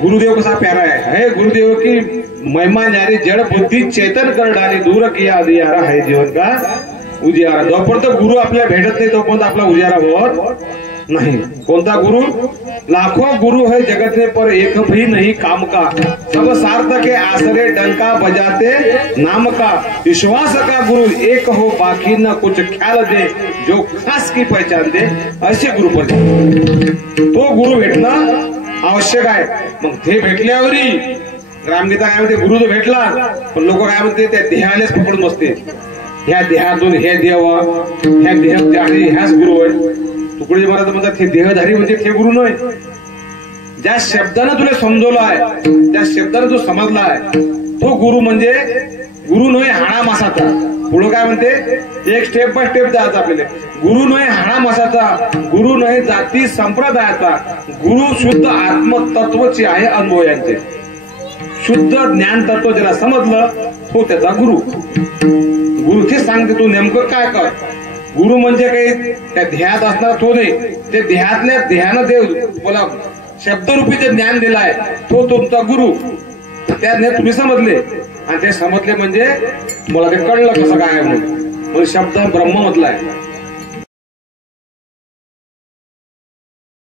गुरुदेव कसा प्यारा है गुरुदेव की महिमा न्यारी जड़ बुद्धि चेतन कर डाली दूर किया अंधियारा है जीवन का उजियारा। जोपर्यंत गुरु आपल्याला भेटत नाही तोपर्यंत आपला उजियारा होत नहीं। कोणता गुरु? लाखों गुरु है जगत में पर एक भी नहीं काम का, सब सार्थक के आसरे डंका बजाते नाम का। विश्वास का गुरु एक हो बाकी न कुछ ख्याल दे, जो खास की पहचान दे असे गुरु पर तो गुरु भेटणं आवश्यक आहे। मग ते भेटल्यावरी ग्रामगीता काय म्हणते, गुरु तो भेटला पण लोक काय म्हणते त्या देहालेच पकडून बसते। ह्या देहातून हे देव, ह्या देहधारी ह्याच गुरु आहे। तुकडोजी महाराज म्हणतात हे देहधारी म्हणजे ते गुरु नाही। ज्या शब्दानं तुला समजवलं आहे, त्या शब्दानं तू समजलाय तो गुरु म्हणजे गुरु नव्हे हाणा मासाचा। पुढे काय म्हणते, एक स्टेप बाय स्टेप जायचं आपल्याला। गुरु नव्हे हाणा मासाचा, गुरु नव्हे जाती संप्रदायाचा, गुरु शुद्ध आत्मतत्वची आहे अनुभव यांचे। शुद्ध ज्ञान तत्व ज्याला समजलं तो त्याचा गुरु। गुरु ते सांगते तू नेमकं काय कर। गुरु म्हणजे काही त्या ध्येयात असणार तो नाही, ते ध्येयातल्या ध्येयानं देव बोला शब्दरूपी जे ज्ञान दिलाय तो तुमचा गुरु। त्या ज्ञान तुम्ही समजले आणि ते समजले म्हणजे मला ते कळलं कसं काय म्हणून शब्द ब्रह्म म्हटलाय।